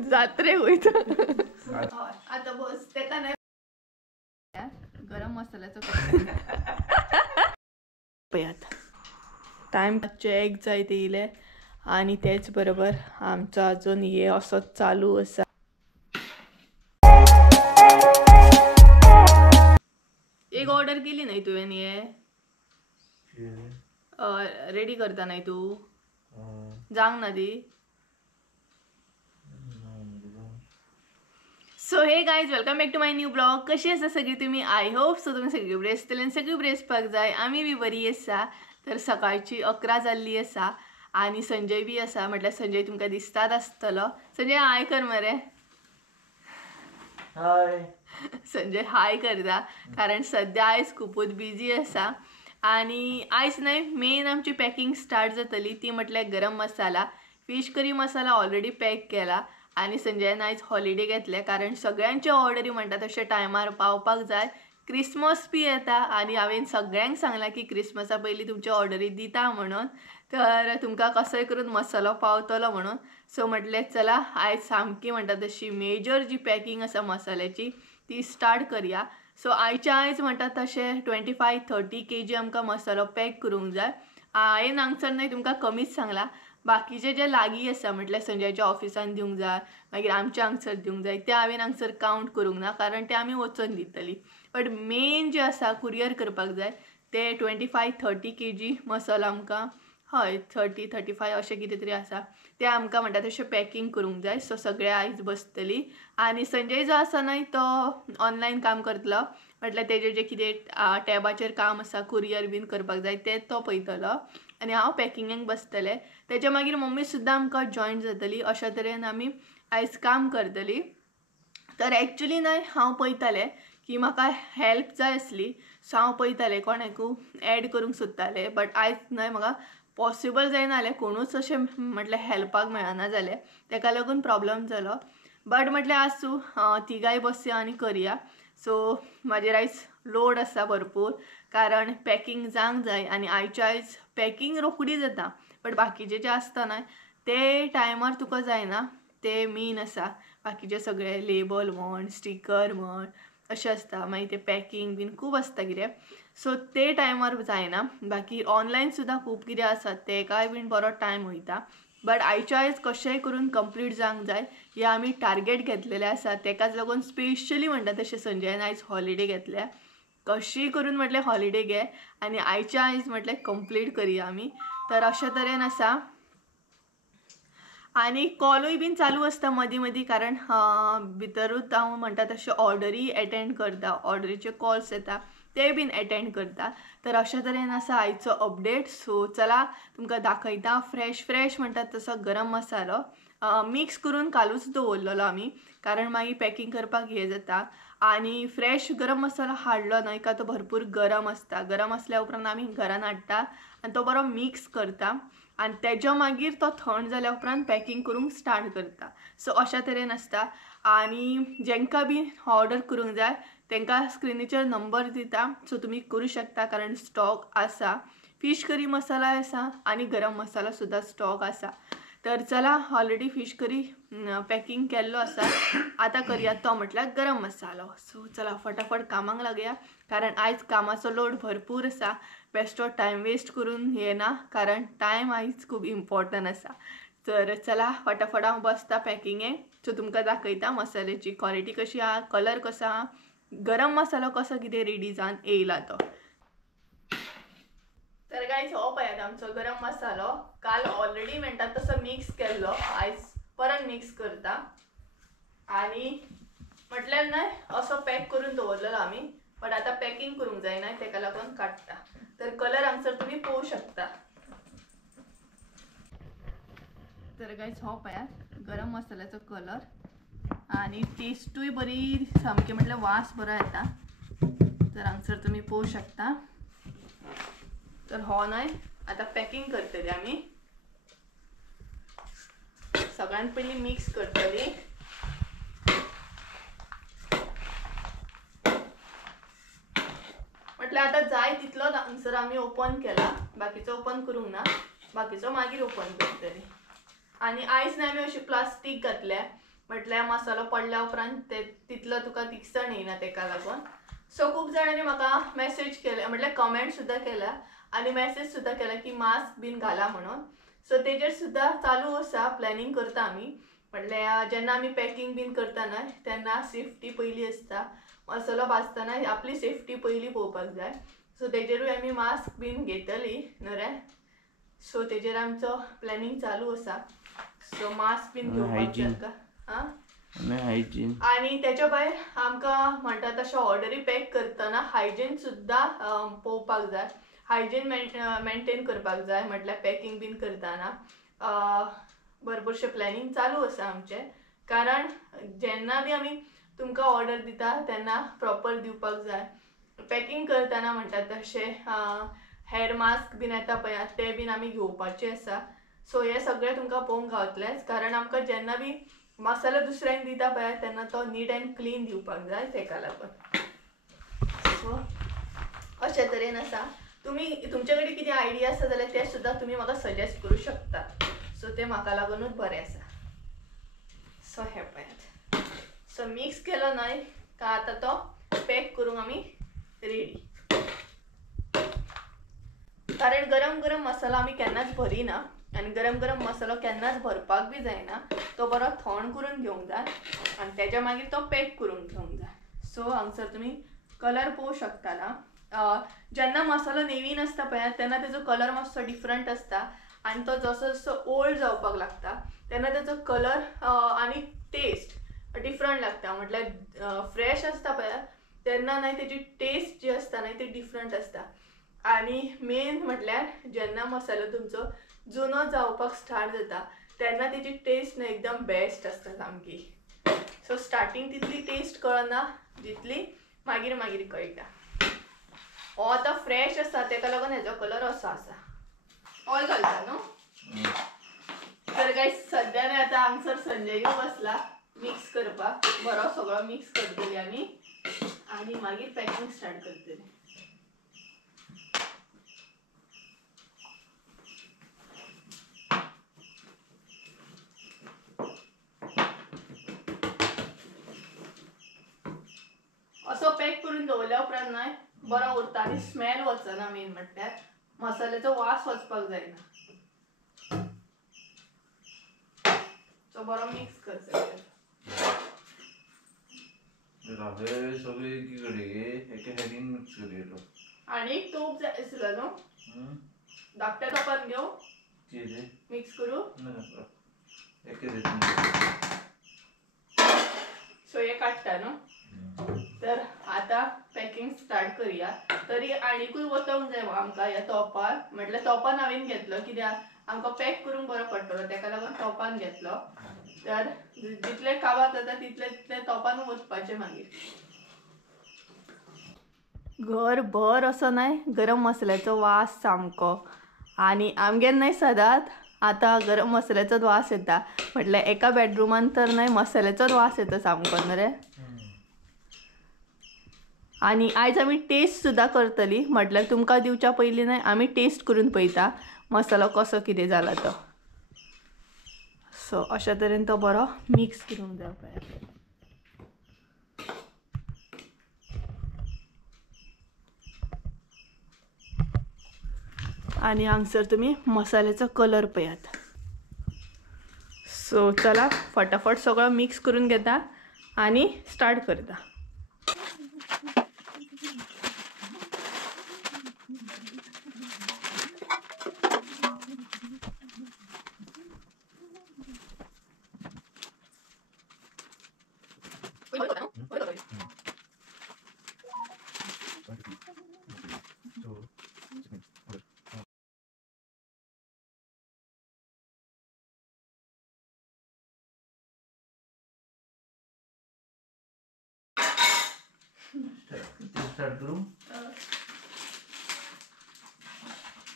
जात्रे वयता आता बस तेका नाही गरम मसाल्याचं पयात टाइम चेक जाय येयले आणि तेच बरोबर आमचो अजून हे असोच चालू असा. एक ऑर्डर केली नाही तुवें हे रेडी करता नाही तू जांग ना ती. So hey guys welcome back to my new blog. कशी आसा सगळी तुम्ही? आय होप सो तुम्ही सगळी बरी आसतली आनी सगळी बरी आसपाक जाय. आमी बी बरी आसा. तर सकाळची 11 जाल्ली आसा आणि संजय बी आसा. म्हटल्यार संजय तुमकां दिसतात आसतलो. संजय हाय कर मरे. हाय. संजय हाय करता कारण सध्या आयज खूपच बिजी आसा आणि आयज नाही मेन आमची पॅकिंग स्टार्ट जातली ती म्हटल्यार गरम मसाला. फिश करी मसाला ऑलरेडी पॅक केला आणि संजयान आयज हॉलिडे घेतले कारण सगळ्यांचे ऑर्डरी म्हणटा तशे टायमार पावपाक जाय. क्रिसमस बी येता आणि हांवें सगळ्यांक सांगला की क्रिसमसा पयलीं तुमचे ऑर्डरी दिता म्हणून. तर तुमकां कसोय करून मसालो पावतलो म्हणून. सो म्हटलें चला आयज सामकी म्हणटा तशी मेजर जी पॅकिंग आसा मसाल्याची ती स्टार्ट करूया. सो आयच्या आयज म्हणटा तशें 25-30 kg आमकां मसालो पॅक करूंक जाय. हांवें हांगसर न्हय तुमकां कमीच सांगला. बाकीचे जे लागीं आसा म्हटल्यार संजयच्या ऑफिसान दिवंक जाय मागीर आमच्या हांगसर दिवंक जाय ते हांवें हांगसर कावंट करूंक ना कारण ते आमी वचून दितली. बट मेन जे आसा कुरियर करपाक जाय ते 25-30 kg मसालो आमकां हय 30-35 अशें कितें तरी आसा ते आमकां म्हणटा तशें पॅकिंग करूंक जाय. सो सगळे आयज बसतली आणि संजय जो आसा न्हय तो ऑनलायन काम करतलो म्हटल्यार तेजे जे कितें टॅबाचेर काम आसा कुरियर बीन करपाक जाय ते तो पळयतलो आणि हांव पॅकिंगेक बसतलें. तेच्या मागीर मम्मी सुद्दां आमकां जॉयन जातली. अशा तरेन आमी आयज काम करतली. तर एक्चुली न्हय हांव पळयतालें की म्हाका हेल्प जाय आसली सो हांव पळयतालें कोणाकू एड करूंक सोदतालें. बट आयज न्हय म्हाका पॉसिबल जायना जालें कोणूच अशें म्हटल्यार हेल्पाक मेळना जालें तेका लागून प्रॉब्लम जालो. बट म्हटल्यार आसूं तिगाय बसया आनी करया. सो म्हाजेर आयज लोड आसा भरपूर कारण पॅकिंग जावंक जाय आनी आयच्या आयज पॅकिंग रोखडी जाता बट बाकीचे जे आसता न्हय ते टायमार तुका जायना ते मेन आसा. बाकीचे सगळे लेबल म्हण स्टिकर म्हण अशें आसता मागीर ते पॅकिंग बीन खूब आसता कितें सो ते टायमार जायना. बाकी ऑनलायन सुद्दां खूब कितें आसा तेकाय बीन बरो टायम वयता. बट आयच्या आयज कशेंय करून कंप्लीट जावंक जाय हे आमी टार्गेट घेतलेले आसा. तेकाच लागून स्पेशली म्हणटा तशें संजयान आयज हॉलिडे घेतल्या. कशी करून म्हटल्यार हॉलिडे घे आनी आयच्या आयज म्हटल्यार कंप्लीट करया आमी. तर अशा तरेन आसा आणि कॉलूय बीन चालू आसता मदीं मदीं कारण भितरूच हांव म्हणटा तशें ऑर्डरी एटेंड करता. ऑर्डरीचे कॉल्स येता ते बीन एटेंड करता. तर अशा तरेन आसा आयचो अपडेट. सो चला तुमकां दाखयता फ्रेश म्हणटात तसो गरम मसालो मिक्स करून कालूच दवरलेलो आमी कारण मागीर पॅकिंग करपाक हे जाता. आणि फ्रेश गरम मसालो हाडलो न्हय का तो भरपूर गरम आसता. गरम आसल्या उपरांत आमी घरान हाडटा आनी तो बरो मिक्स करता आनी तेज्या मागीर तो थंड जाल्या उपरांत पॅकिंग करूंक स्टार्ट करता. सो अशा तरेन आसता. आनी जेंकां बी ऑर्डर करूंक जाय तेंकां स्क्रिनीचेर नंबर दिता सो तुमी करूं शकता कारण स्टॉक आसा. फिश करी मसाला आसा आनी गरम मसाला सुद्दां स्टॉक आसा. तर चला ऑलरेडी फिश करी पॅकिंग केल्लो आसा आतां करया तो म्हटल्यार गरम मसालो. सो चला फटाफट कामाक लागया कारण आयज कामाचो लोड भरपूर आसा. बेश्टो टायम वेस्ट करून येना कारण टायम आयज खूब इम्पॉर्टंट आसा. तर चला फटाफट हांव बसता पॅकिंगेक. सो तुमकां दाखयता मसाल्याची क्वॉलिटी कशी आहा कलर कसो आहा गरम मसालो कसो कितें रेडी जावन येयला तो. तर गायज हो पळयात आमचो गरम मसालो काल ऑलरेडी म्हणटात तसो मिक्स केल्लो आयज परत मिक्स करता आणि म्हटल्यार न्हय असो पॅक करून दवरलेलो आमी. बट आतां पॅकिंग करूंक जायना तेका लागून काडटा. तर कलर हांगसर तुमी पळोवंक शकता. तर गायज हो पळयात गरम मसाल्याचो कलर आणि टेस्टूय बरी सामकी म्हटल्यार वास बरो येता. तर हांगसर तुमी पळोवंक शकता. तर हो न्हय आतां पॅकिंग करतली आमी. सगळ्यात पयलीं मिक्स करतली. म्हटल्यार आतां जाय तितलोच हांगसर आमी ओपन केला बाकीचो ओपन करूंक ना बाकीचो मागीर ओपन करतली. आणि आयज न्हय आमी अशी प्लास्टीक घातल्या म्हटल्यार मसालो पडल्या उपरांत तितलो तुका तिखसण येयना तेका लागून. सो खूब जाणांनी म्हाका मेसेज केले म्हटल्यार कमेंट सुद्दां केला आनी मेसेज सुद्दां केला की मास्क बीन घाला म्हणून. सो तेजेर सुद्दां चालू आसा, प्लॅनिंग करता आमी. म्हटल्यार जेन्ना आमी पॅकिंग बीन करता न्हय तेन्ना सेफ्टी पयली आसता. मसालो भाजतना आपली सेफ्टी पयली पळोवपाक जाय. सो तेजेरूय आमी मास्क बीन घेतली न्हू रे. सो तेजेर आमचो प्लॅनिंग चालू आसा. सो मास्क बीन घेवपाक जाता. आणि त्याच्या भायर आमकां म्हणटा तशें ऑर्डरी पॅक करतना हायजीन सुद्दां पळोवपाक जाय. हायजीन मेंटेन करपाक जाय. म्हटल्यार पॅकिंग बीन करतना भरपूरशे प्लॅनिंग चालू आसा आमचें. कारण जेन्ना बी आमी तुमकां ऑर्डर दिता तेन्ना प्रॉपर दिवपाक जाय. पॅकिंग करतना म्हणटा तशें हेर मास्क बीन येता पळय ते बीन आमी घेवपाचे आसा. सो हे सगळें तुमकां पळोवंक गावतलेंच. कारण आमकां जेन्ना बी मसालो दुसऱ्यांक दिता पळय तेन्ना तो नीट एंड क्लीन दिवपाक जाय तेका लागून. सो अशे तरेन आसा. तुमचे कडेन कितें आयडिया आसा जाल्यार ते सुद्दां तुमी म्हाका सजेस्ट करूं शकता. सो ते म्हाका लागूनच बरें आसा. सो हे पळयात. सो मिक्स केलो न्हय काय आतां तो पॅक करूंक आमी रेडी. कारण गरम गरम मसालो आमी केन्नाच भरिना आनी गरम गरम मसालो केन्नाच भरपाक बी जायना. तो बरो थंड करून घेवंक जाय आनी तेच्या मागीर तो पॅक करून घेवंक जाय. सो हांगसर तुमी कलर पळोवंक शकता. जेन्ना मसालो नेवीन आसता पळय तेन्ना तेजो कलर मातसो डिफरंट आसता आनी तो जसो जसो ओल्ड जावपाक लागता तेन्ना तेजो कलर आनी टेस्ट डिफरंट लागता. म्हटल्यार फ्रेश आसता पळय तेन्ना न्हय तेजी टेस्ट जी आसता न्हय ती डिफरंट आसता. आनी मेन म्हटल्यार जेन्ना मसालो तुमचो जुनो जावपाक स्टार्ट जाता तेन्ना तेजी टेस्ट न्हय एकदम बेस्ट आसता सामकी. सो स्टार्टींग तितली टेस्ट कळना जितली मागीर मागीर कळटा. हो आतां फ्रेश आसा तेका लागून हेजो कलर असो आसा. ऑयल घालता न्हू. तर गायज सद्या न्हय आतां हांगसर संजय बसला मिक्स करपाक. बरो सगळो मिक्स करतली आमी आनी मागीर पॅकिंग स्टार्ट करतली. असो पॅक करून दवरल्या उपरांत न्हय बरो उरता आनी स्मेल वचना. मेन म्हटल्यार मसाल्याचो वास वचपाक जायना. सो बरो मिक्स करता. आनी तूप जाय आसलो न्हू. धाकट्या तोपान घेवं मिक्स करू. सो हे काडटा न्हू. तर आतां पॅकिंग स्टार्ट करुया. तरी आनीकूय वतोंक जाय आमकां ह्या तोपार. म्हटल्यार तोपान हांवें घेतलो कित्याक आमकां पॅक करूंक बरो पडटलो तेका लागून तोपान घेतलो. तर जितले काबाब जाता तितले तितले तोपान वचपाचे मागीर. घरभर असो न्हय गरम मसाल्याचो वास सामको. आनी आमगेर न्हय सदांच आतां गरम मसाल्याचोच वास येता. म्हटल्यार एका बेडरूमान तर न्हय मसाल्याचोच वास येता सामको न्हू रे. आनी आयज आमी टेस्ट सुद्दां करतली. म्हटल्यार तुमकां दिवच्या पयलीं न्हय आमी टेस्ट करून पळयता मसालो कसो कितें जाला तो. सो अशा तरेन तो बरो मिक्स करूंक जाय पळय. आनी हांगसर तुमी मसाल्याचो कलर पळयात. सो चला फटाफट सगळो मिक्स करून घेता आनी स्टार्ट करता.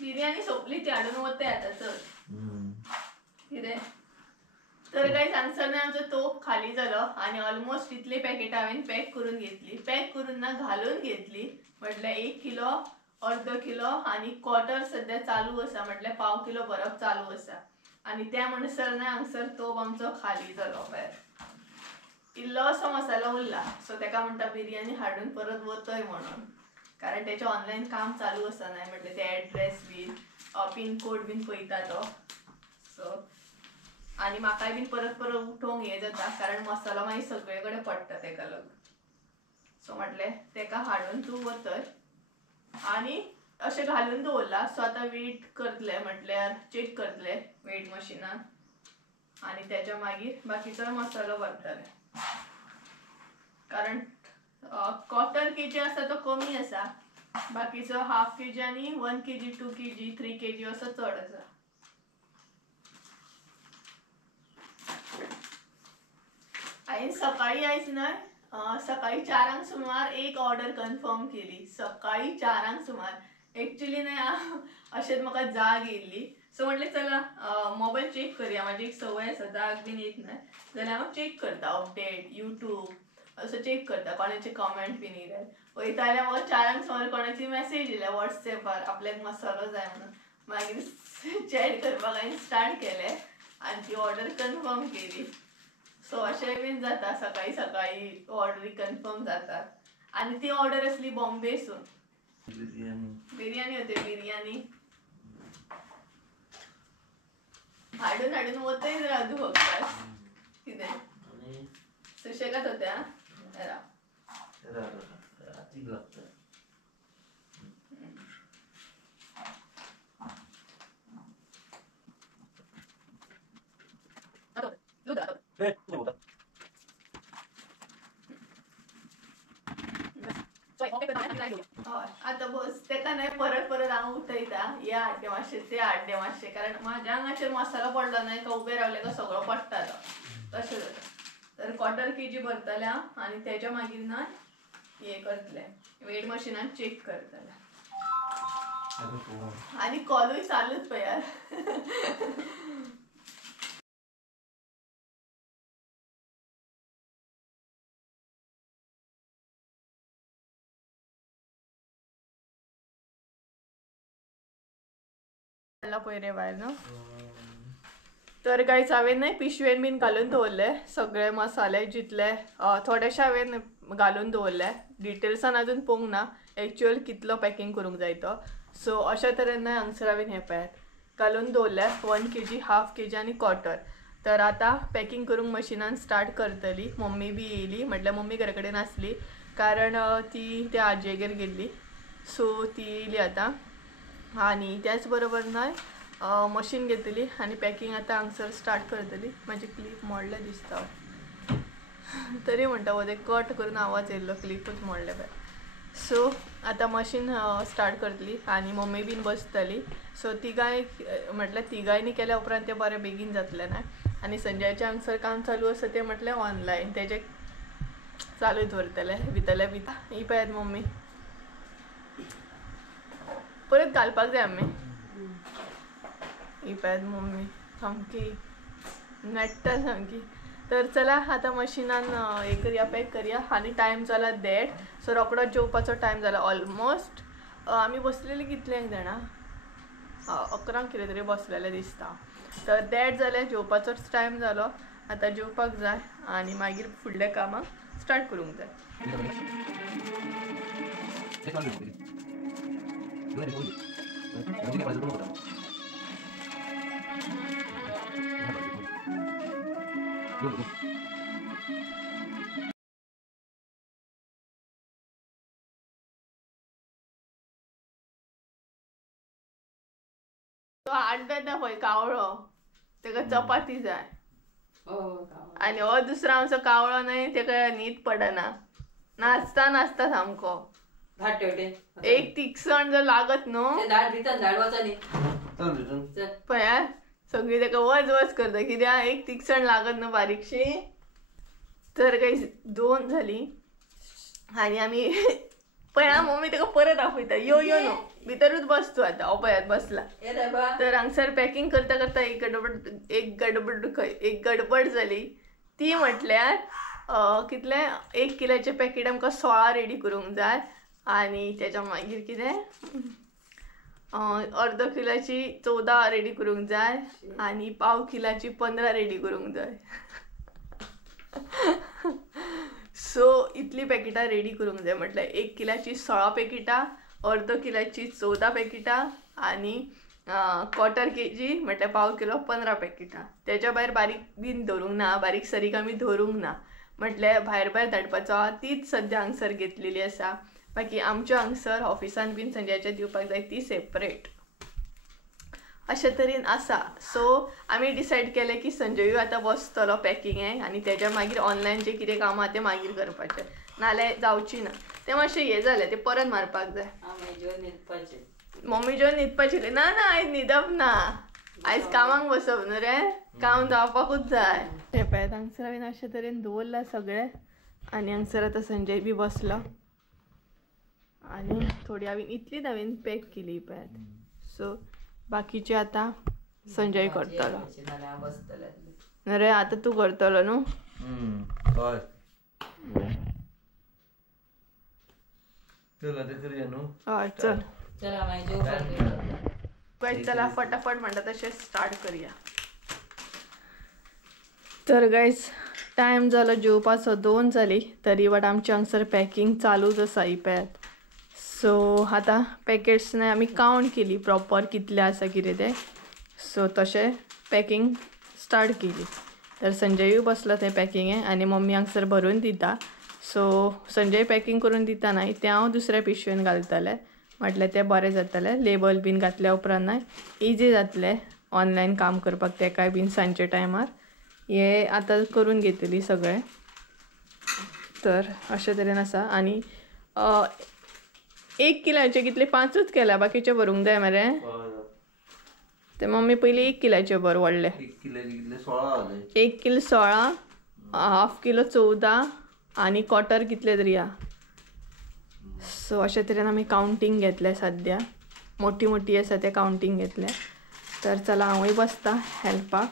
बिर्याणी सोपली ती हाडून वते आता चल कितें. तर काही हांगसर आमचो तोप खाली जालो आनी ऑलमोस्ट इतली पॅकेट हांवें पॅक करून घेतली. पॅक करून ना घालून घेतली. म्हटल्यार 1 किलो अर्दो किलो आनी क्वॉर्टर सद्या चालू आसा. म्हटल्यार पाव किलो भरप चालू आसा. आनी त्या म्हणसर ना हांगसर तोप आमचो खाली जालो पळय. इल्लोसो मसालो उरला, सो तेका म्हणटा बिर्याणी हाडून परत वतय म्हणून, कारण त्याचे ऑनलाईन काम चालू आसा नाही म्हटलं ते ॲड्रेस बीन पिनकोड बीन पळयता तो. सो आणि म्हाकाय बीन परत परत उठोवंक हे जाता, कारण मसालो मागीर सगळे कडेन पडटा तेका लागून. सो म्हटलें तेका हाडून तूं वतय आणि अशें घालून दवरला. सो आतां वेट करतले म्हटल्यार चेक करतले वेट मशिनान आणि त्याच्या मागीर बाकीचो मसालो भरतले, कारण क्वार्टर केजी आसा तो कमी आसा, बाकीचो हाफ केजी आणि 1 kg 2 kg 3 kg असो चड आसा. हांवें सकाळी आयज न्हय सकाळी 4 सुमार एक ऑर्डर कन्फर्म केली. सकाळी 4 सुमार एक्चुअली न्हय अशेंच म्हाका जाग येयल्ली, सो म्हटलें चला मोबाईल चेक करूया. माझी एक सवय आसा, जाग बीन येत नाही जाल्यार हांव चेक करता अपडेट यूट्यूब असं चेक करता कोणाचे कमेंट बीन येयले. वयता जाल्यार म्हाका 4 सुमार कोणाची मेसेज येयल्या व्हॉट्सॅपार आपल्याक मसालो जाय म्हणून. मागीर चॅट करपाक हांवें स्टार्ट केलें आनी ती ऑर्डर कन्फर्म केली. सो अशें बीन जाता, सकाळी सकाळी ऑर्डरी कन्फर्म जातात. आणि ती ऑर्डर असली बॉम्बेसून बिर्याणी होते. बिर्याणी हाडून हाडून वतय राहू फक्त कितें सुशेगात होत्या आता बस तेका नाही परत परत हांव उठयता हे हाडटे मातशे ते हाडटे मातशे, कारण म्हाज्या आंगाचेर मसालो पडलो न्हय का उबे रावले का सगळो पडटालो तशें जाता. तर क्वार्टर केजी भरतले हांव आनी तेच्या मागीर ना हे करतले वेट मशिनान चेक करतले. आनी कॉलूय चालूच पळय यार. पयरे भायर न्हू. तर कांयच हांवें न्हय पिशवेन बीन घालून दवरले सगळे मसाले जितले थोडेशे हांवें घालून दवरले. डिटेल्सान अजून पळोवंक ना एक्चुअल कितलो पॅकिंग करूंक जाय तो. सो अशा तरेन न्हय हांगसर हांवें हें पळयात घालून दवरले 1 kg हाफ kg आनी क्वार्टर. तर आतां पॅकिंग करूंक मशिनान स्टार्ट करतली. मम्मी बी येयली, म्हटल्यार मम्मी घरा कडेन आसली कारण ती त्या आजयेगेर गेल्ली. सो ती येयली आतां आणि त्याच बरोबर न्हय मशीन घेतली आणि पॅकिंग आता हांगसर स्टार्ट करतली. माझी क्लिप मोडले दिसता तरी म्हणटा वो ते कट करून आवाज येयल्लो क्लिपूच मोडले पळय. सो आता मशीन स्टार्ट करतली आणि मम्मी बीन बसतली. सो तिगाय म्हटल्यार तिगायनी केल्या उपरांत ते बरें बेगीन जातलें ना. आणि संजयाचें हांगसर काम चालू आसा तें म्हटल्यार ऑनलायन तेजें चालू दवरतले भितरल्या भितर. ही पळयात मम्मी परत घालपाक जाय आमी. ही पळयात मम्मी सामकी नट्टा सामकी. तर चला आता मशिनान हे करूया पॅक करूया आणि टायम जाला 1:30. सो रोकडोच जेवपाचो टायम जाला ऑलमोस्ट. आमी बसलेली कितल्यांक जाणा 11 कितें तरी बसलेले दिसता. तर 1:30 जाले जेवपाचोच टायम जालो. आता जेवपाक जाय आणि मागीर फुडल्या कामाक स्टार्ट करूंक जाय. तो आड्डता पळय कावळो तेका चपाती जाय आणि हो दुसरो आमचो कावळो न्हय तेका न्हीद पडना नाचता नाचता सामको. एक तिकसण जर लागत न्हू पळयार सगळी तेका वच वच करता कित्याक एक तिकसण लागत न्हू बारीकशी. तर काही 2 झाली आणि आमी पळय मम्मी तेका परत आपयता यो यो न्हू भितरूच बस तूं आतां. पळयात बसला. तर हांगसर पॅकिंग करता करता एक गडबड जाली. ती म्हटल्यार कितले 1 किलाचे पॅकेट आमकां 16 रेडी करूंक जाय आणि त्याच्या मागीर कितें अर्द किलाची 14 रेडी करूंक जाय आणि पाव किलाची 15 रेडी करूंक जाय. सो इतली पॅकेटां रेडी करूंक जाय. म्हटल्यार 1 किलाची 16 पॅकेटां, अर्द किलाची 14 पॅकेटां आनी 1/4 kg म्हटल्यार 1/2 किलो 15 पॅकेटां. तेच्या भायर बारीक बीन धरूंक ना, बारीक सरीक आमी धरूंक ना. म्हटल्यार भायर धाडपाचो आहा तीच सद्या हांगसर घेतलेली आसा. बाकी आमच्या हांगसर ऑफिसान बीन संजयाच्या दिवपाक जाय ती सेपरेट. अशे तरेन आसा. सो आमी डिसायड केलें की संजयूय आतां बसतलो पॅकिंगेक आनी तेच्या मागीर ऑनलायन जे कितें काम आहा तें मागीर करपाचें, नाल्यार जावची ना. तें मातशें हें जालें, तें परत मारपाक जाय. मम्मी जेवण न्हिदपाचें ना ना आयज न्हिदप ना, आयज कामाक बसप न्हू रे, काम जावपाकूच जाय. हे पळय हांगसर हांवें अशे तरेन दवरला सगळें आनी हांगसर आतां संजय बी बसलो आनी थोडी इतलीच हांवें पॅक केली पळयात. सो बाकीचे आतां संजय करतलो न्हू रे, आतां तूं करतलो न्हू. हय चल चला फटाफट म्हणटा तशें स्टार्ट करुया. तर गायज टायम जालो जेवपाचो 2 जाली तरी बट आमच्या हांगसर पॅकिंग चालूच आसा ही पळयात. सो आतां पॅकेट्स आमी कावंट केली प्रॉपर कितले आसा कितें तें. सो तशें पॅकिंग स्टार्ट केली. तर संजयूय बसलो तें पॅकिंगें आनी मम्मी हांगसर भरून दिता. सो संजय पॅकिंग करून दिता न्हय तें हांव दुसऱ्या पिशवेन घालतलें, म्हटल्यार तें बरें जातलें. लेबल बीन घातल्या उपरांत न्हय इजी जातलें ऑनलायन काम करपाक तेकाय बीन सांजच्या टायमार. हे आतां करून घेतली सगळें. तर अशे तरेन आसा. आनी 1 किलाचे कितले 5च केला, बाकीचे भरूंक जाय मरे. ते मम्मी पयलीं 1 किलाचे भर व्हडले. 1 किलो 16, 1/2 किलो 14 आनी 1/4 कितले तरी हा. सो अशे तरेन आमी कावंटींग घेतले सद्या. मोठी मोठी आसा ते कावंटींग घेतले. तर चला हांवूय बसता हेल्पाक.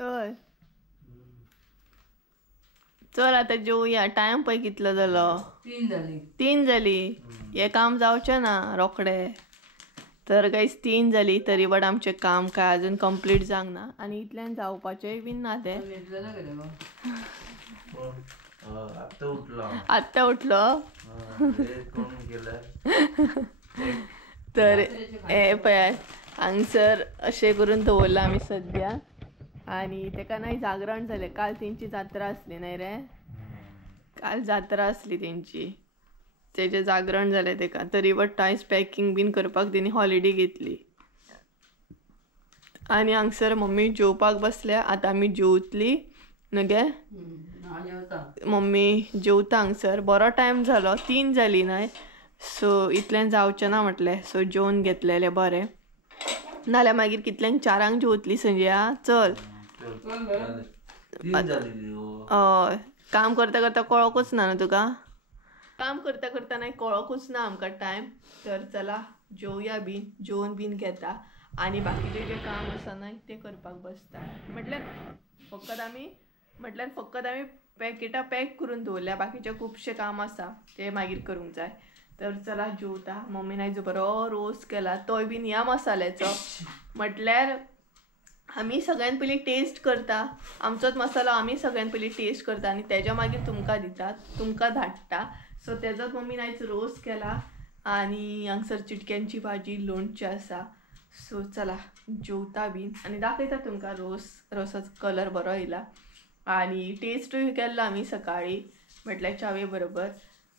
हय चल आतां जेवया. टायम पळय कितलो जालो, 3 जाली. हे काम जावचें ना रोखडें. तर गायज 3 जाली तरी बट आमचें काम काय अजून कंप्लीट जावंक ना आनी इतल्यान जावपाचेंय बीन ना तें. आत्ता उठलो. तर हे पळयात हांगसर अशें करून दवरला आमी सद्या. आनी तेका न्हय जागरण जालें. काल तेंची जात्रा आसली न्हय रे, काल जात्रा आसली तेंची, तेजें जागरण जालें तेका. तरी बट आयज पॅकिंग बीन करपाक तेणी हॉलिडे घेतली. आनी हांगसर मम्मी जेवपाक बसल्या. आतां आमी जेवतली न्हू गे. मम्मी जेवता हांगसर. बरो टायम जालो 3 जाली न्हय. सो इतल्यान जावचें ना म्हटलें. सो जेवन घेतलेलें बरें, नाल्यार मागीर कितल्यांक 4 जेवतली संजया. चल हय काम करता करता कळकूच ना न्हू तुका. काम करता करता न्हय कळकूच ना आमकां टायम. तर चला जेवया बीन, जेवून बीन घेता आनी बाकीचें जें काम आसा न्हय तें करपाक बसता. म्हटल्यार फकत आमी पॅकेटां पॅक करून दवरल्या, बाकीचें खुबशें काम आसा तें मागीर करूंक जाय. तर चला जेवता. मम्मीन आयज बरो रोस केला, तोय बीन ह्या मसाल्याचो. म्हटल्यार आमी सगळ्यान पयलीं टेस्ट करता, आमचोच मसालो आमी सगळ्यान पयलीं टेस्ट करता आनी तेच्या मागीर तुमकां दिता, तुमकां धाडटा. सो तेजोच मम्मीन आयज रोस केला आनी हांगसर चिटक्यांची भाजी, लोणचें आसा. सो चला जेवता बीन आनी दाखयता तुमकां रोसाचो कलर बरो येयला. आनी टेस्टूय केल्लो आमी सकाळीं म्हटल्यार च्यावे बरोबर.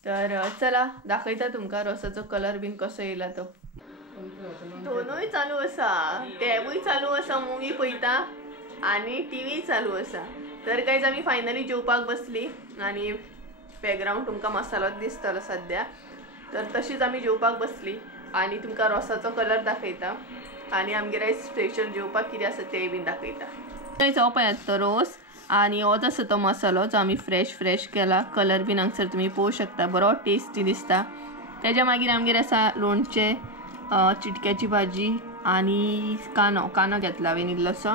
तर चला दाखयता तुमकां रोसाचो कलर बीन कसो येयला तो. दोनूय चालू आसा, टॅबूय चालू आसा, मुवी पळयता आनी टीव्ही चालू आसा. तर गायज आमी फायनली जेवपाक बसली आनी बॅकग्रावंड तुमकां मसालोच दिसतलो सद्या. तर तशीच आमी जेवपाक बसली आनी तुमकां रोसाचो कलर दाखयता आनी आमगेर आयज स्पेशल जेवपाक कितें आसा तेंय बीन दाखयता. हो पळयात तो रोस आनी होच आसा तो मसालो जो आमी फ्रेश केला. कलर बीन हांगसर तुमी पळोवंक शकता, बरो टेस्टी दिसता. तेज्या मागीर आमगेर आसा लोणचें, चिटक्याची भाजी आनी कानो घेतला हांवें इल्लोसो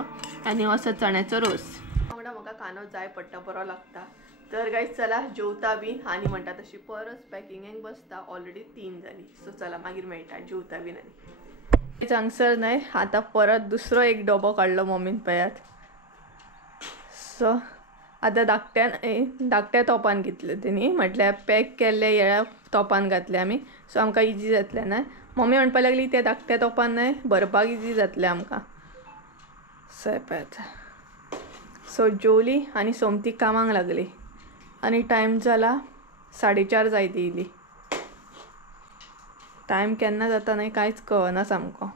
आनी हो आसा चण्याचो रोस. वांगडा म्हाका खाणं जाय पडटा बरो लागता. तर गाईज चला जेवता बीन आणि म्हणटा तशी परत पॅकिंगाक बसता. ऑलरेडी 3 जाली. सो चला मागीर मेळटा जेवता बीन. आणि हांगसर नाही आता परत दुसरो एक डबो काडलो मम्मीन पयात. सो आतां धाकट्या तोपान घेतले तेणी म्हटल्यार पॅक केल्ले येळा तोपान घातले आमी. सो आमकां इजी जातलें न्हय. मम्मी म्हणपाक लागली त्या धाकट्या तोपान न्हय भरपाक इजी जातलें आमकां. सो पळयात. सो जेवली आनी सोमती कामाक लागली आनी टायम जाला 4:30 जायत येयली. टायम केन्ना जाता न्हय कांयच कळना सामको.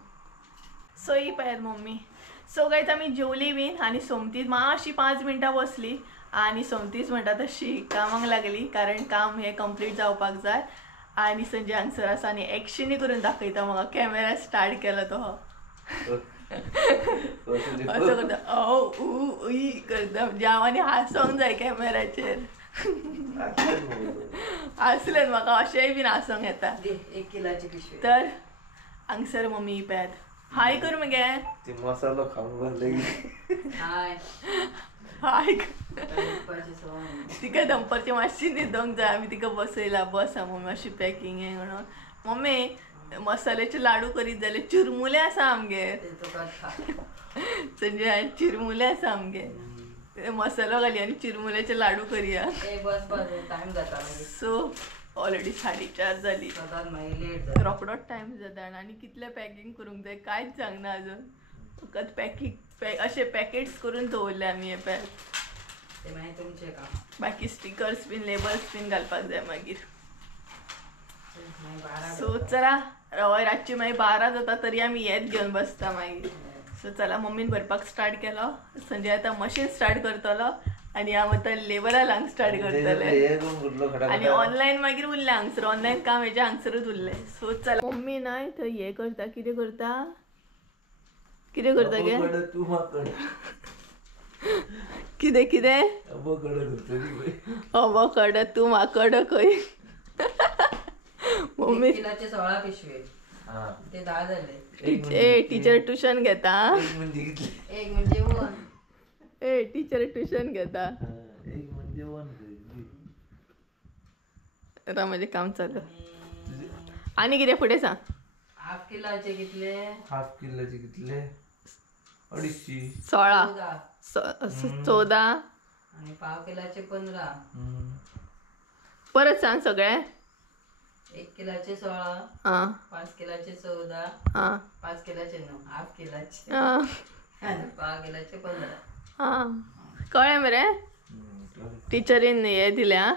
सो ही पळयात मम्मी. सो गायज आमी जेवली बीन आनी सोमती मातशी 5 मिनटां बसली आनी सोमतीच म्हणटा तशी कामाक लागली कारण काम हे कंप्लीट जावपाक जाय. आनी संजय हांगसर आसा आनी एक्शनी करून दाखयता म्हाका. कॅमेरा स्टार्ट केलो तो असो करता ऊ ई करता म्हणजे हांव आनी हांसोंक जाय कॅमेराचेर. हांसलें म्हाका अशेंय बीन हांसोंक येता. 1 किलाची पिशवी. तर हांगसर मम्मी पळयात. हाय कर मगे. ते मसालो खाऊन बसले. हाय हाय दनपारची सवय. तिका दनपारची मातशी न्हिदोंक जाय. आमी तिका बसयला बस मम्मी मातशी पॅकिंग हे म्हणून. मम्मी मसाल्याचे लाडू करीत जाले. चिरमुले आसा आमगे. संजय चिरमुले आसा आमगे. मसालो घाली आनी चिरमुल्याचे लाडू करया. टाइम जाता. सो ऑलरेडी 4:30 जाली. रोकडोच टायम जाता आनी कितले पॅकिंग करूंक जाय कांयच सांगना अजून. फकत पॅकिंग अशे पॅकेट्स करून दवरले आमी हे पॅक. ते मागीर तुमचें काम. बाकी स्टिकर्स बीन लेबल्स बीन घालपाक जाय मागीर. सो चला हय रातची मागीर 12 जाता तरी आमी हेच घेवन बसता मागीर. सो चला मम्मीन भरपाक स्टार्ट केलो. संजय आतां मशीन स्टार्ट करतलो आनी हांव आतां लेबरां लावंक स्टार्ट करतलें. आनी ऑनलायन मागीर उरलें हांगसर. ऑनलायन काम हेजे हांगसरूच उरलें. सो चला मम्मी न्हय थंय हें करता. कितें करता कितें करता गे कितें कितें अवोकाडो तूं माकडो खंय. मम्मी 1 किलाचे 16 पिशवी. ते 10 जाले. टीचर ट्युशन घेता. एक म्हणजे 1. टीचर ट्युशन घेता. आता माझे काम चालू. आणि कितें फुडें सांग. हाफ किलाचे कितले. हाफ किलोचे कितले 250. 14 आणि पाव किलाचे 15. परत सांग सगळे. 1 किलाचे 16. 5 किलाचे 14. 5 किलाचे 9. हाफ किलाचे आणि पाव किलाचे 15. कळ्ळें मरे. टीचरीन हे दिल्या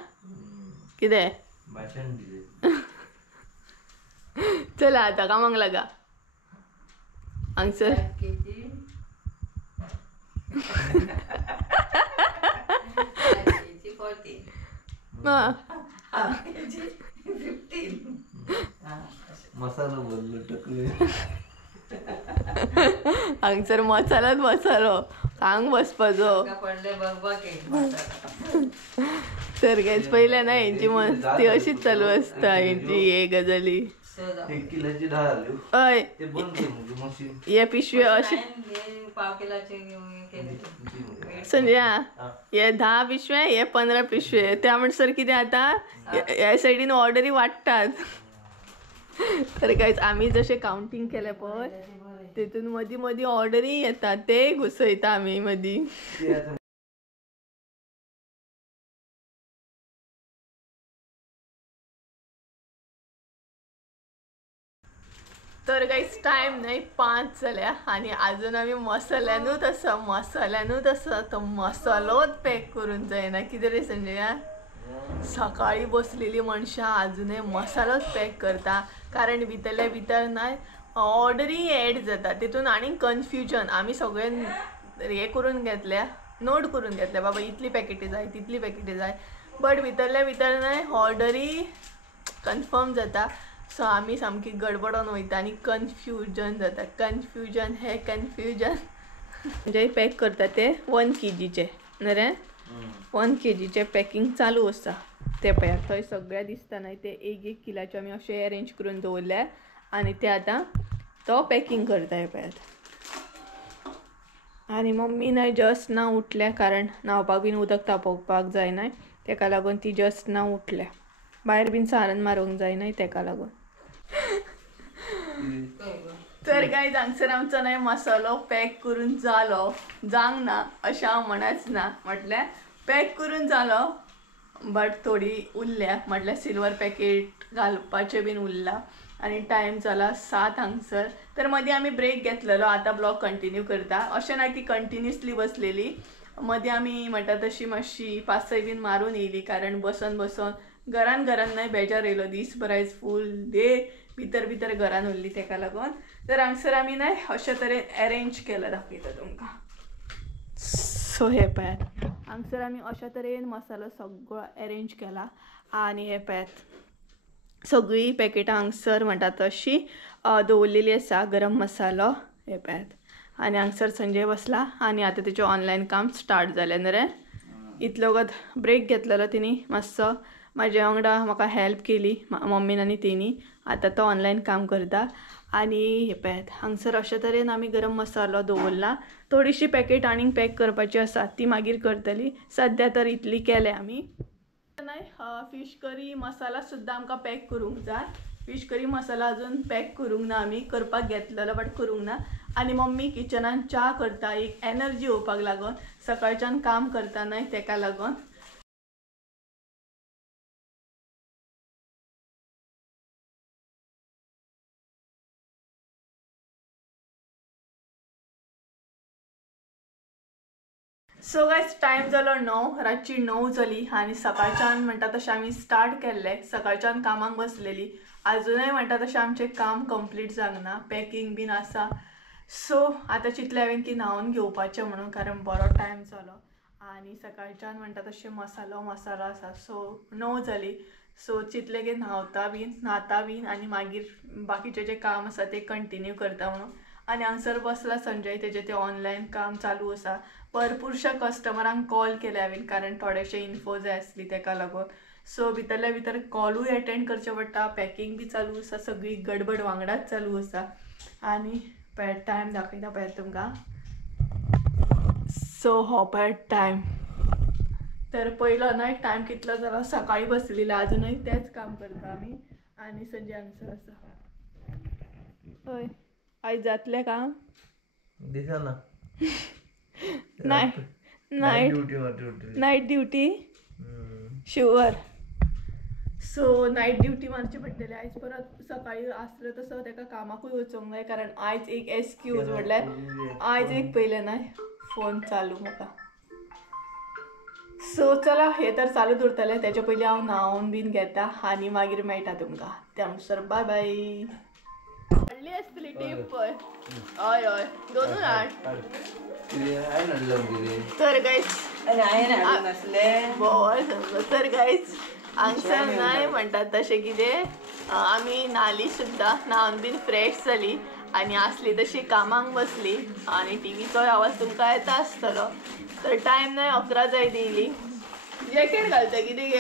कितें भाषण दिले. चला आता कामाक लागा. हांगसर मसालो बोललो टकले. हांगसर मसालोच मसालो खांग बसपाचो. पडले बघ. तर कांयच पयलें ना हेंची मस्ती अशीच चालू आसता. हेंची हे गजाली. 1 किलोची 10 जाल्यो. हय ते बंद कर म्हणजे मशीन. हे पिशवी अशी पाव किलाचे संजय हे 10 पिशवे हे 15 पिशवे. त्या म्हणसर कितें आता ह्या सायडीन ऑर्डरी वाडटात. तर कांयच आमी जशें कावंटींग केलें पळय तेतून मदीं मदीं ऑर्डरी येतात ते घुसयता आमी मदीं. तर कांयच टायम न्हय 5 जाल्या आनी आजून आमी मसाल्यानूच आसा. तो मसालोच पॅक करून जायना. कितें रे संजया. सकाळी बसलेली मनशां अजूनय मसालोच पॅक करता कारण भितरल्या भितर न्हय ऑर्डरी एड जाता. तितून आनी कन्फ्युजन. आमी सगळे हे करून घेतल्या नोट करून घेतल्या बाबा इतली पॅकेटी जाय तितली पॅकेटी जाय. बट भितरल्या भितर न्हय ऑर्डरी कन्फर्म जाता. सो आमी सामकी गडबडोन वयता आनी कन्फ्युजन जाता. कन्फ्युजन म्हणजे पॅक करता ते 1 kgचे न्हय रे. 1 kgचे पॅकिंग चालू आसा. ते पळयात थंय सगळ्या दिसता न्हय ते 1 किलाचे आमी अशें अरेंज करून दवरल्या आनी ते आतां तो पॅकिंग करता. हे पळयात आणि मम्मी नाही जस्ट ना उठल्या कारण न्हावपाक बीन उदक तापोवपाक जायना तेका लागून ती जस्ट ना उठल्या. भायर बीन सारण मारूंक जायना तेका लागून. तर गायज हांगसर आमचो नाही मसालो पॅक करून जालो. जावंक ना अशें हांव म्हणच ना, म्हटल्यार पॅक करून जालो बट थोडी उरल्या, म्हटल्यार सिल्वर पॅकेट घालपाचें बीन उरला आणि टायम जाला 7 हांगसर. तर मदीं आमी ब्रेक घेतलेलो, आतां ब्लॉग कंटिन्यू करता. अशें ना की कंटिन्युअसली बसलेली, मदीं आमी म्हणटा तशी मातशी पासय बीन मारून येयली कारण बसून घरान नाही बेजार येयलो. दीसभर आयज फूल डे भितर घरान उरली तेका लागून. तर हांगसर आमी नाही अशे तरेन अरेंज केला, दाखयता तुमकां. सो हे पळयात, हांगसर आमी अशा तरेन मसालो सगळो अरेंज केला आणि हे पळयात सगळी पॅकेटां हांगसर म्हणटा तशी दवरलेली आसा गरम मसालो. हे पळयात, आणि हांगसर संजय बसला आणि आता तेचें ऑनलायन काम स्टार्ट जालें न्हू रे. इतलो वगत ब्रेक घेतलेलो तिणी मातसो, म्हाज्या वांगडा म्हाका हेल्प केली मम्मीन आनी तेणी. आतां तो ऑनलायन काम करता. आणि हे पळयात हांगसर अशे तरेन आमी गरम मसालो दवरला. थोडीशी पॅकेट आनीक पॅक करपाची आसा, ती मागीर करतली. सद्या तर इतली केल्या आमी. फिश करी मसाला सुद्दां आमकां पॅक करूंक जाय. फिश करी मसाला अजून पॅक करूंक ना, आमी करपाक घेतलेलो बट करूंक ना. आणि मम्मी किचनान च्या करता, एक एनर्जी येवपाक लागून. सकाळच्यान काम करता न्हय तेका लागून. सो गायज टायम जालो 9, रातची 9 जाली आणि सकाळच्यान म्हणटा तशें आमी स्टार्ट केल्लें. सकाळच्यान कामाक बसलेली, अजूनय म्हणटा तशें आमचें काम कंप्लीट जावंक ना, पॅकींग बीन आसा. सो आतां चिंतलें हांवें की न्हावून घेवपाचें म्हणून, कारण बरो टायम जालो आणि सकाळच्यान म्हणटा तशें मसालो आसा. सो 9 जाली. सो चिंतलें की न्हाता बीन आणि मागीर बाकीचें जें काम आसा तें कंटिन्यू करता म्हणून. आणि हांगसर बसला संजय, तेजें तें ऑनलायन काम चालू आसा. भरपूरशा कस्टमरांक कॉल केले हांवें कारण थोडेशे इन्फो जाय आसली तेका लागून. सो भितरल्या भितर कॉलूय अटेंड करचें पडटा, पॅकींग बी चालू आसा, सगळी गडबड वांगडाच चालू आसा. आणि पळयात टायम दाखयता पळयात तुमकां. सो हो पळयात टायम. तर पयलो न्हय टायम कितलो जालो, सकाळी बसलेलो, अजूनय तेंच काम करता आमी. आणि संजय हांगसर आसा. हय आयज जातलें काम? दिसना. Night duty sure. So night duty मारची पडटली आयज. परत सकाळी आसलो तसो तेका कामाकूय वचोंक जाय कारण आयज एक एक्सक्यूज म्हटल्यार आयज एक पयलें न्हय फोन चालू म्हाका. सो चला हे तर चालू दवरतलें, तेच्या पयलीं हांव न्हावून बीन घेता आणि मागीर मेळटा तुमकां. त्या अनुसार बाय बाय. व्हडली आसतली टीप पळय. हय हय दोनूय हाड. तर गायज तर गायज हांगसर न्हय म्हणटात तशें कितें आमी न्हाली सुद्दां, न्हावन बीन फ्रेश जाली आणि आसली तशी कामाक बसली आणि टीव्हीचोय आवाज तुमकां येता आसतलो. तर टायम न्हय 11 जायत येयली. जॅकेट घालता कितें गे,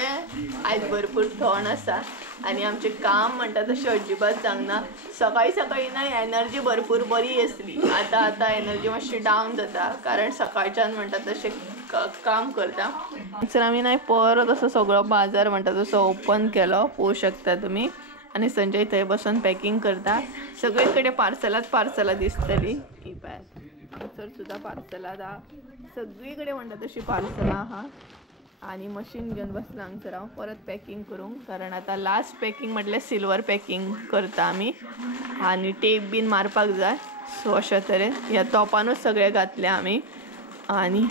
आयज भरपूर थंड आसा आणि आमचें काम म्हणटा तशें अजिबात जावंक ना. सकाळी न्हय एनर्जी भरपूर बरी आसली. आतां एनर्जी मातशी डावन जाता कारण सकाळच्यान म्हणटा तशें काम करता. हांगसर आमी न्हय परत असो सगळो बाजार म्हणटा तसो ओपन केलो, पळोवंक शकता तुमी. आणि संजय थंय बसून पॅकींग करता. सगळे कडेन पार्सलां दिसतली. ही पळयात हांगसर सुद्दां पार्सलां आहा, सगळी कडेन म्हणटा तशी पार्सलां आहा. आणि मशीन घेवन बसला हांगसर हांव परत पॅकींग करूंक, कारण आतां लास्ट पॅकींग म्हटल्यार सिल्वर पॅकींग करता आमी आणि टेप बीन मारपाक जाय. सो अशा तरेन ह्या टॉपानूच सगळे घातले आमी. आणि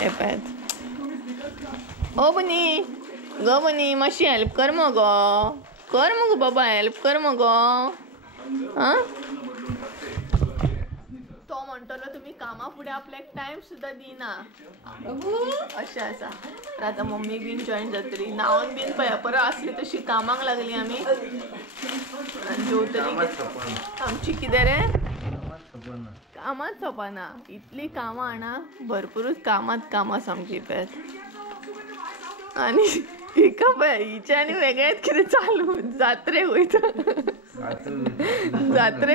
हे पळयात. ओ बनी गो बनी मातशी हेल्प कर मगो, कर मगो बाबा, हेल्प कर मगो. आं तो म्हणटलो तुमी कामा फुडें आपल्याक टायम सुद्दां दिना अशें आसा. तर आतां मम्मी बीन जॉयन जातली, न्हावून बीन पळय परत आसली तशी कामाक लागली आमी. आनी जेवतली आमची कितें रे, कामात सोंपना. इतली कामां आना, भरपूरूच कामां सामकी पळयात. आनी हिका पळय हिचे आनी वेगळेंच कितें चालू, जात्रेक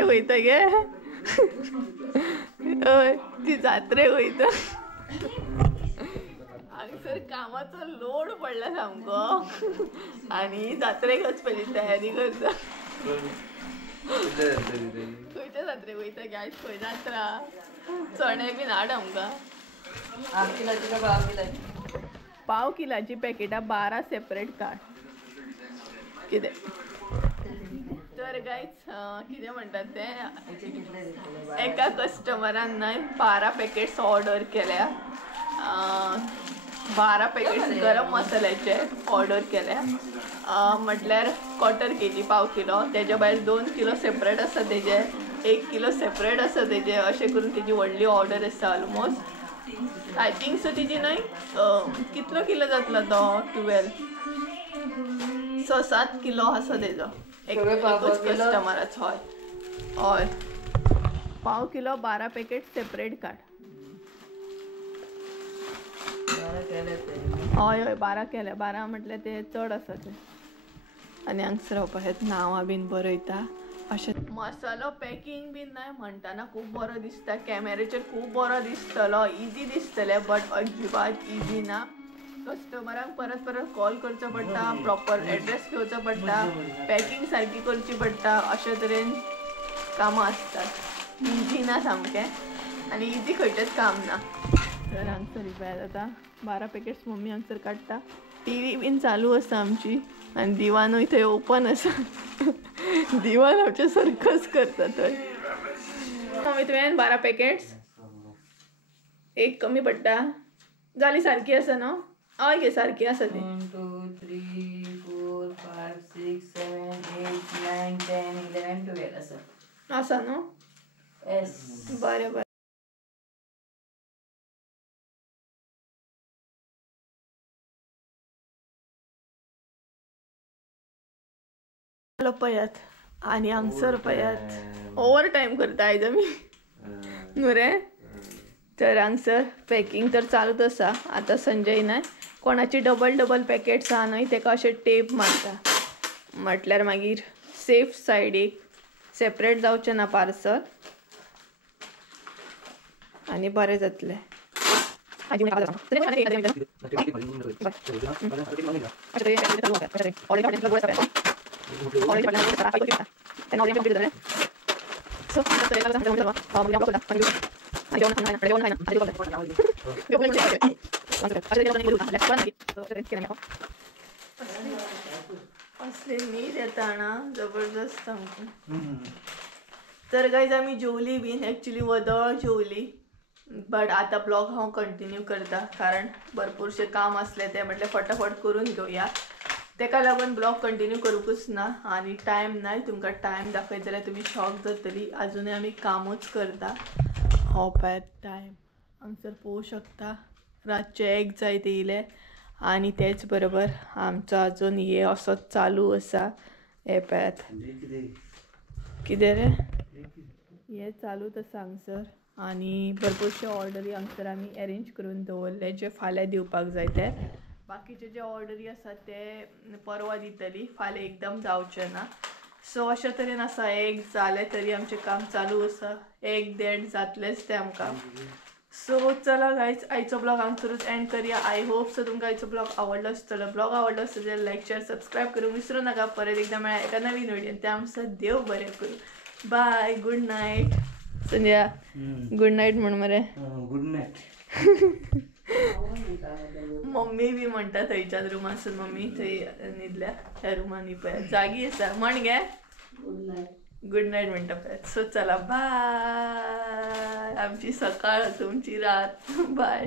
वयता गे. हय ती जात्रेक वयता हांगसर कामाचो लोड पडला सामको आनी जात्रेक वचपाची तयारी करता. खंयच्या जात्रेक वयता गे आयज खंय जात्रा चणे बीन हाड आमकां. हाफ किलाची का पाव किलाची? पाव किलाची पॅकेटां 12 सेपरेट काड कितें. तर गायज कितें म्हणटात ते एका कस्टमरान न्हय 12 पॅकेट्स ऑर्डर केल्या. 12 पॅकेट्स गरम मसाल्याचे ऑर्डर केल्या. म्हटल्यार 1/4 kg पाव किलो, तेज्या भायर 2 किलो सेपरेट आसा तेजे, 1 किलो सेपरेट आसा तेजे, अशें करून तेजी व्हडली ऑर्डर आसा ऑलमोस्ट. आय थिंक सो तिची न्हय कितलो किलो जातलो तो 12 6-7 किलो आसा तेजो एकूच कस्टमराचो. हय हय पाव किलो 12 पॅकेट सेपरेट काड. हय हय 12 केले. 12 म्हटल्यार ते चड आसा ते. आनी हांगसर रावपा हेत नांवां बीन बरयता अशें. मसालो पॅकींग बीन नाय म्हणटाना खूब बरो दिसता. कॅमेरेचेर खूब बरो दिसतलो, इजी दिसतलें, बट अजिबात इजी ना. कस्टमरांक परत परत कॉल करचो पडटा, प्रॉपर एड्रेस घेवचो पडटा, पॅकींग सारकी करची पडटा, अशे तरेन कामां आसतात. इजी ना सामकें आनी इजी खंयचेंच काम ना. तर हांगसर रिपेर जाता. 12 पॅकेट्स मम्मी हांगसर काडटा. टीव्ही बीन चालू आसा आमची आनी दिवानूय थंय ओपन आसा. दिवान आमचे सर्कस करता थंय. मम्मी तुवें 12 पॅकेट्स एक कमी पडटा जाली सारकी आसा न्हू. हय गे सारकी आसा ती. 1 2 3 4 5 6 7 8 9 10 11 12 आसा न्हू. येस. बरें बरें. पयात आनी हांगसर पयात ओवर टायम करता आयज आमी न्हू रे. तर हांगसर पॅकींग तर चालूच आसा. आतां संजय नाय कोणाची डबल पॅकेट्स आहा न्हय तेका अशें टेप मारता, म्हटल्यार मागीर सेफ सायडीक सेपरेट जावचें ना पार्सल आनी बरें जातलें. असले न्हीद येता ना जबरदस्त आमकां. तर गायज आमी जेवली बीन एक्चुली वदळ जेवली, बट आतां ब्लॉग हांव कंटिन्यू करता कारण भरपूरशे काम आसले ते म्हटल्यार फटाफट करून घेवया. तेका लागून ब्लॉग कंटिन्यू करूंकूच ना आनी टायम नाय. तुमकां टायम दाखयत जाल्यार तुमी शॉक जातली. अजुनूय आमी कामूच करता. हो पळयात टायम हांगसर पळोवंक शकता. रातचे 1 जायत येयले आनी तेच बरोबर आमचो अजून हे असोच चालू आसा. हे पळयात कितें रे हे चालूच आसा हांगसर. आनी भरपूरशे ऑर्डरी हांगसर आमी अरेंज करून दवरले जे फाल्यां दिवपाक जाय ते. बाकीचे जे ऑर्डरी आसा ते परवा दितली, फाल्यां एकदम जावचें ना. सो अशे तरेन आसा. 1 जालें तरी आमचें काम चालू आसा. 1-1.5 जातलेच ते आमकां. सो चला गायज आयचो ब्लॉग हांगसरूच एंड करया. आय होप सो तुमकां आयचो ब्लॉग आवडलो आसतलो. ब्लॉग आवडलो आसतलो जाल्यार लायक शेअर सबस्क्रायब करूंक विसरूं नाका. परत एकदा मेळ्या एका नवीन व्हिडियोन. त्या आमचा देव बरें करूं. बाय. Good night. संजया गुड नायट म्हण मरे. Good night. मम्मी बी म्हणटा थंयच्याच रुमासून. मम्मी थंय न्हिदल्या त्या रुमांनी पळय जागी आसा म्हण गे. गुड नायट म्हणटा पळय. सो चला बाय. आमची सकाळ तुमची रात. बाय.